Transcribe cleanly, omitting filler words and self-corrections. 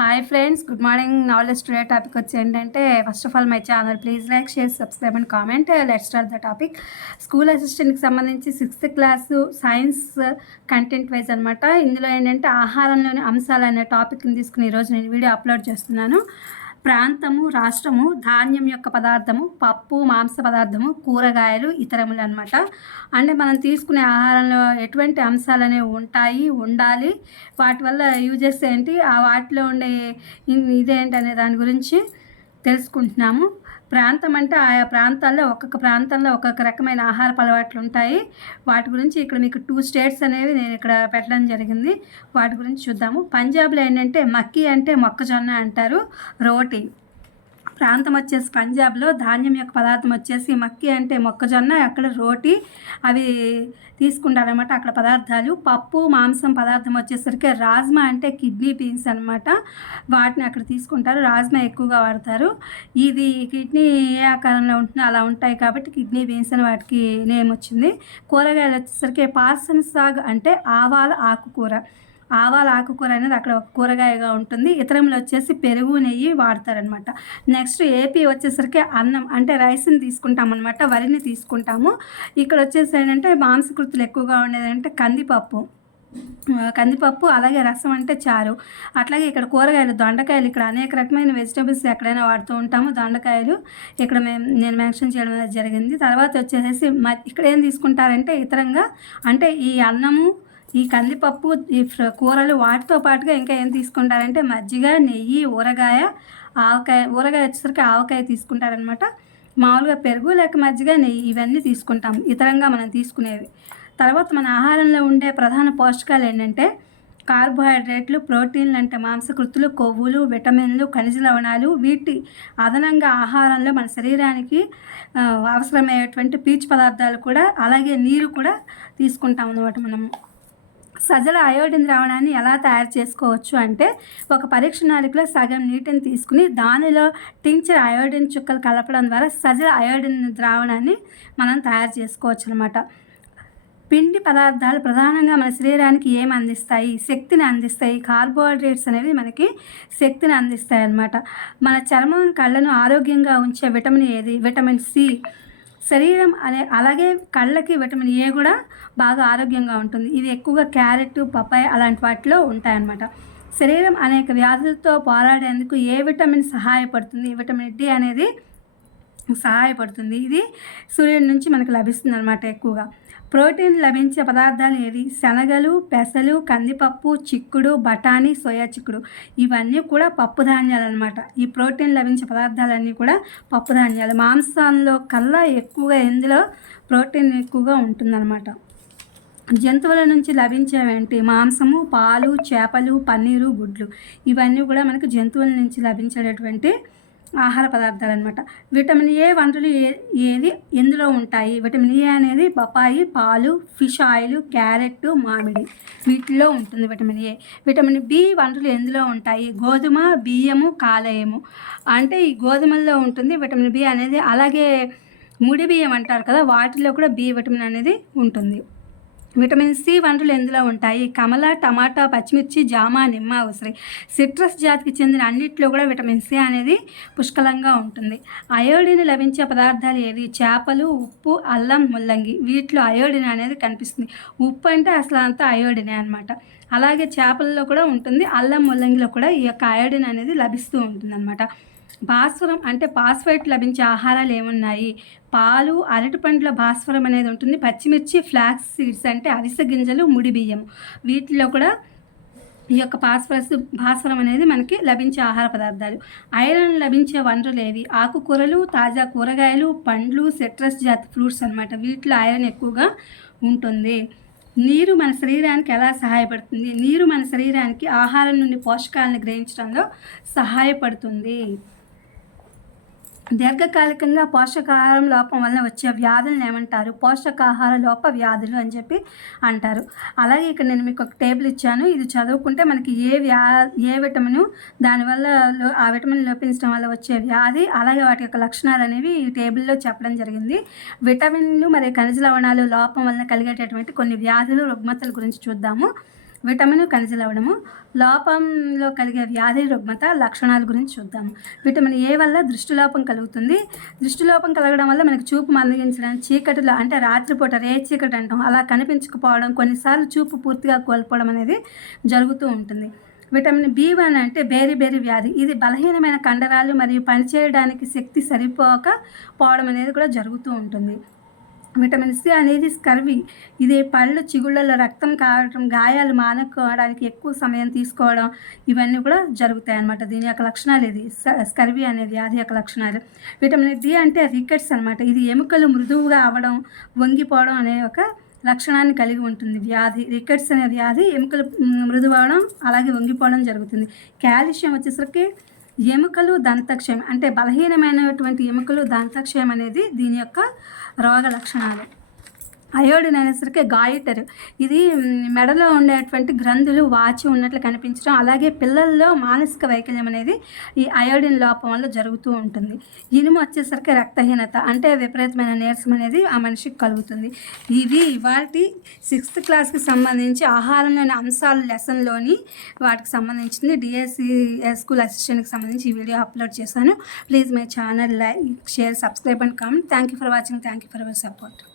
Hi friends, good morning. Knowledge today topic వచ్చి ఏంటంటే, first of all my channel please like, share, subscribe and comment. Let's start the topic. School అసిస్టెంట్కి సంబంధించి 6th class science content wise అనమాట. ఇందులో ఏంటంటే ఆహారంలోని అంశాలు అనే టాపిక్ని తీసుకుని ఈరోజు నేను వీడియో అప్లోడ్ చేస్తున్నాను. ప్రాంతము, రాష్ట్రము, ధాన్యం యొక్క పదార్థము, పప్పు, మాంస పదార్థము, కూరగాయలు, ఇతరములు అనమాట. అంటే మనం తీసుకునే ఆహారంలో ఎటువంటి అంశాలు అనేవి ఉంటాయి, ఉండాలి, వాటి వల్ల యూజెస్ ఏంటి, ఆ వాటిలో ఉండే ఇదేంటి అనే దాని గురించి తెలుసుకుంటున్నాము. ప్రాంతం అంటే ఆయా ప్రాంతాల్లో ఒక్కొక్క ప్రాంతంలో ఒక్కొక్క రకమైన ఆహారపు అలవాట్లు ఉంటాయి. వాటి గురించి ఇక్కడ మీకు 2 స్టేట్స్ అనేవి నేను ఇక్కడ పెట్టడం జరిగింది. వాటి గురించి చూద్దాము. పంజాబ్లో ఏంటంటే మక్కీ అంటే మొక్కజొన్న అంటారు, రోటీ. ప్రాంతం వచ్చేసి పంజాబ్లో ధాన్యం యొక్క పదార్థం వచ్చేసి మక్కీ అంటే మొక్కజొన్న, అక్కడ రోటీ అవి తీసుకుంటారనమాట అక్కడ పదార్థాలు. పప్పు, మాంసం పదార్థం వచ్చేసరికి రాజ్మా అంటే కిడ్నీ బీన్స్ అనమాట, వాటిని అక్కడ తీసుకుంటారు. రాజ్మా ఎక్కువగా వాడతారు. ఇది కిడ్నీ ఏ ఆకారంలో ఉంటుందో అలా ఉంటాయి కాబట్టి కిడ్నీ బీన్స్ అని వాటికి నేమ్ వచ్చింది. కూరగాయలు వచ్చేసరికి పార్సన్ సాగ్ అంటే ఆవాల ఆకుకూర. ఆవాల ఆకుకూర అనేది అక్కడ ఒక కూరగాయగా ఉంటుంది. ఇతరములు వచ్చేసి పెరుగు, నెయ్యి వాడతారనమాట. నెక్స్ట్ ఏపీ వచ్చేసరికి అన్నం అంటే రైస్ని తీసుకుంటాం అనమాట, వరిని తీసుకుంటాము. ఇక్కడ వచ్చేసి ఏంటంటే మాంసకృతులు ఎక్కువగా ఉండేది అంటే కందిపప్పు, అలాగే రసం అంటే చారు. అట్లాగే ఇక్కడ కూరగాయలు, దొండకాయలు, ఇక్కడ అనేక రకమైన వెజిటేబుల్స్ ఎక్కడైనా వాడుతూ ఉంటాము. దొండకాయలు ఇక్కడ నేను మెన్షన్ చేయడం అనేది జరిగింది. తర్వాత వచ్చేసి ఇక్కడ ఏం తీసుకుంటారంటే ఇతరంగా అంటే ఈ అన్నము, ఈ కందిపప్పు, ఈ కూరలు వాటితో పాటుగా ఇంకా ఏం తీసుకుంటారంటే మజ్జిగ, నెయ్యి, ఊరగాయ, ఆవకాయ. ఊరగాయ వచ్చేసరికి ఆవకాయ తీసుకుంటారనమాట. మామూలుగా పెరుగు లేక మజ్జిగ, నెయ్యి ఇవన్నీ తీసుకుంటాం ఇతరంగా మనం తీసుకునేవి. తర్వాత మన ఆహారంలో ఉండే ప్రధాన పోషకాలు ఏంటంటే కార్బోహైడ్రేట్లు, ప్రోటీన్లు అంటే మాంసకృతులు, కొవ్వులు, విటమిన్లు, ఖనిజ లవణాలు. వీటి అదనంగా ఆహారంలో మన శరీరానికి అవసరమయ్యేటువంటి పీచు పదార్థాలు కూడా, అలాగే నీరు కూడా తీసుకుంటాం అన్నమాట మనము. సజల అయోడిన్ ద్రావణాన్ని ఎలా తయారు చేసుకోవచ్చు అంటే, ఒక పరీక్ష నాళికలో సగం నీటిని తీసుకుని దానిలో టించర్ అయోడిన్ చుక్కలు కలపడం ద్వారా సజల అయోడిన్ ద్రావణాన్ని మనం తయారు చేసుకోవచ్చు అనమాట. పిండి పదార్థాలు ప్రధానంగా మన శరీరానికి ఏమి అందిస్తాయి? శక్తిని అందిస్తాయి. కార్బోహైడ్రేట్స్ అనేవి మనకి శక్తిని అందిస్తాయి అన్నమాట. మన చర్మం, కళ్ళను ఆరోగ్యంగా ఉంచే విటమిన్ ఏది? Vitamin C. శరీరం అలాగే కళ్ళకి విటమిన్ ఏ కూడా బాగా ఆరోగ్యంగా ఉంటుంది. ఇది ఎక్కువగా క్యారెట్, పపాయ అలాంటి వాటిలో ఉంటాయన్నమాట. శరీరం అనేక వ్యాధులతో పోరాడేందుకు ఏ విటమిన్ సహాయపడుతుంది? విటమిన్ డి అనేది సహాయపడుతుంది. ఇది సూర్యుడి నుంచి మనకు లభిస్తుంది అనమాట ఎక్కువగా. ప్రోటీన్ లభించే పదార్థాలు ఏవి? శనగలు, పెసలు, కందిపప్పు, చిక్కుడు, బఠానీ, సోయా చిక్కుడు ఇవన్నీ కూడా పప్పు ధాన్యాలు అనమాట. ఈ ప్రోటీన్ లభించే పదార్థాలన్నీ కూడా పప్పు ధాన్యాలు. మాంసంలో కల్లా ఎక్కువగా ఇందులో ప్రోటీన్ ఎక్కువగా ఉంటుందన్నమాట. జంతువుల నుంచి లభించేవేంటి? మాంసము, పాలు, చేపలు, పన్నీరు, గుడ్లు ఇవన్నీ కూడా మనకు జంతువుల నుంచి లభించేటటువంటి ఆహార పదార్థాలు అనమాట. విటమిన్ ఏ వనరులు ఏది ఎందులో ఉంటాయి? విటమిన్ ఏ అనేది బొప్పాయి, పాలు, ఫిష్ ఆయిల్, క్యారెట్, మామిడి వీటిలో ఉంటుంది విటమిన్ ఏ. విటమిన్ బి వనరులు ఎందులో ఉంటాయి? గోధుమ, బియ్యము, కాలేయము. అంటే ఈ గోధుమల్లో ఉంటుంది విటమిన్ బి అనేది. అలాగే ముడి బియ్యం అంటారు కదా, వాటిలో కూడా బి విటమిన్ అనేది ఉంటుంది. విటమిన్ సి వనరులు ఎందులో ఉంటాయి? కమల, టమాటా, పచ్చిమిర్చి, జామ, నిమ్మ, ఉసిరి. సిట్రస్ జాతికి చెందిన అన్నిట్లో కూడా విటమిన్ సి అనేది పుష్కలంగా ఉంటుంది. అయోడిన్ లభించే పదార్థాలు ఏవి? చేపలు, ఉప్పు, అల్లం, ముల్లంగి వీటిలో అయోడిన్ అనేది కనిపిస్తుంది. ఉప్పు అంటే అసలు అంతా అయోడినే అనమాట. అలాగే చేపల్లో కూడా ఉంటుంది, అల్లం, ముల్లంగిలో కూడా ఈ యొక్క అయోడిన్ అనేది లభిస్తూ ఉంటుంది అనమాట. భాస్వరం అంటే ఫాస్ఫేట్ లభించే ఆహారాలు ఏమున్నాయి? పాలు, అరటిపండ్ల భాస్వరం అనేది ఉంటుంది. పచ్చిమిర్చి, ఫ్లాక్స్ సీడ్స్ అంటే అవిసె గింజలు, ముడి బియ్యం వీటిలో కూడా ఈ యొక్క భాస్వరం అనేది మనకి లభించే ఆహార పదార్థాలు. ఐరన్ లభించే వనరులు ఏవి? ఆకుకూరలు, తాజా కూరగాయలు, పండ్లు, సిట్రస్ జాతి ఫ్రూట్స్ అనమాట. వీటిలో ఐరన్ ఎక్కువగా ఉంటుంది. నీరు మన శరీరానికి ఎలా సహాయపడుతుంది? నీరు మన శరీరానికి ఆహారం నుండి పోషకాలను గ్రహించడంలో సహాయపడుతుంది. దీర్ఘకాలికంగా పోషకాహారం లోపం వలన వచ్చే వ్యాధులను ఏమంటారు? పోషకాహార లోప వ్యాధులు అని చెప్పి అంటారు. అలాగే ఇక్కడ నేను మీకు ఒక టేబుల్ ఇచ్చాను, ఇది చదువుకుంటే మనకి ఏ విటమిన్ దానివల్ల ఆ విటమిన్ లోపించడం వల్ల వచ్చే వ్యాధి, అలాగే వాటి యొక్క లక్షణాలు అనేవి ఈ టేబుల్లో చెప్పడం జరిగింది. విటమిన్లు మరియు ఖనిజ లవణాలు లోపం వలన కలిగేటటువంటి కొన్ని వ్యాధులు, రుగ్మతల గురించి చూద్దాము. విటమిన్ ఖనిజ లవణము లోపంలో కలిగే వ్యాధి రుగ్మత లక్షణాల గురించి చూద్దాము. విటమిన్ ఏ వల్ల దృష్టిలోపం కలుగుతుంది. దృష్టిలోపం కలగడం వల్ల మనకి చూపు మందగించడం, చీకటిలో అంటే రాత్రిపూట చీకటి అంటాం అలా కనిపించకపోవడం, కొన్నిసార్లు చూపు పూర్తిగా కోల్పోవడం అనేది జరుగుతూ ఉంటుంది. విటమిన్ B1 అంటే బేరి వ్యాధి. ఇది బలహీనమైన కండరాలు మరియు పనిచేయడానికి శక్తి సరిపోకపోవడం అనేది కూడా జరుగుతూ ఉంటుంది. విటమిన్ C అనేది స్కర్వీ. ఇది పళ్ళు చిగుళ్ళలో రక్తం కారటం, గాయాలు మానుకోవడానికి ఎక్కువ సమయం తీసుకోవడం ఇవన్నీ కూడా జరుగుతాయన్నమాట. దీని యొక్క లక్షణాలు ఇది స్కర్వీ అనే వ్యాధి యొక్క లక్షణాలు. విటమిన్ D అంటే రికెట్స్ అనమాట. ఇది ఎముకలు మృదువుగా అవ్వడం, వంగిపోవడం అనే ఒక లక్షణాన్ని కలిగి ఉంటుంది. వ్యాధి రికెట్స్ అనే వ్యాధి ఎముకలు మృదువవడం అలాగే వంగిపోవడం జరుగుతుంది. కాల్షియం వచ్చేసరికి ఎముకలు దంతక్షయం అంటే బలహీనమైనటువంటి ఎముకలు దంతక్షయం అనేది దీని యొక్క రోగ లక్షణాలు. అయోడిన్ అనేసరికి గాయిటర్. ఇది మెడలో ఉండేటువంటి గ్రంథులు వాచి ఉన్నట్లు కనిపించడం, అలాగే పిల్లల్లో మానసిక వైకల్యం అనేది ఈ అయోడిన్ లోపం వల్ల జరుగుతూ ఉంటుంది. ఇనుము వచ్చేసరికి రక్తహీనత అంటే విపరీతమైన నీరసం అనేది ఆ మనిషికి కలుగుతుంది. ఇవి వాటి 6th క్లాస్కి సంబంధించి ఆహారంలోని అంశాలు లెసన్లోని వాటికి సంబంధించింది. డిఎస్సి స్కూల్ అసిస్టెంట్కి సంబంధించి ఈ వీడియో అప్లోడ్ చేశాను. Please my channel like, share, subscribe and comment. Thank you for watching. Thank you for your support.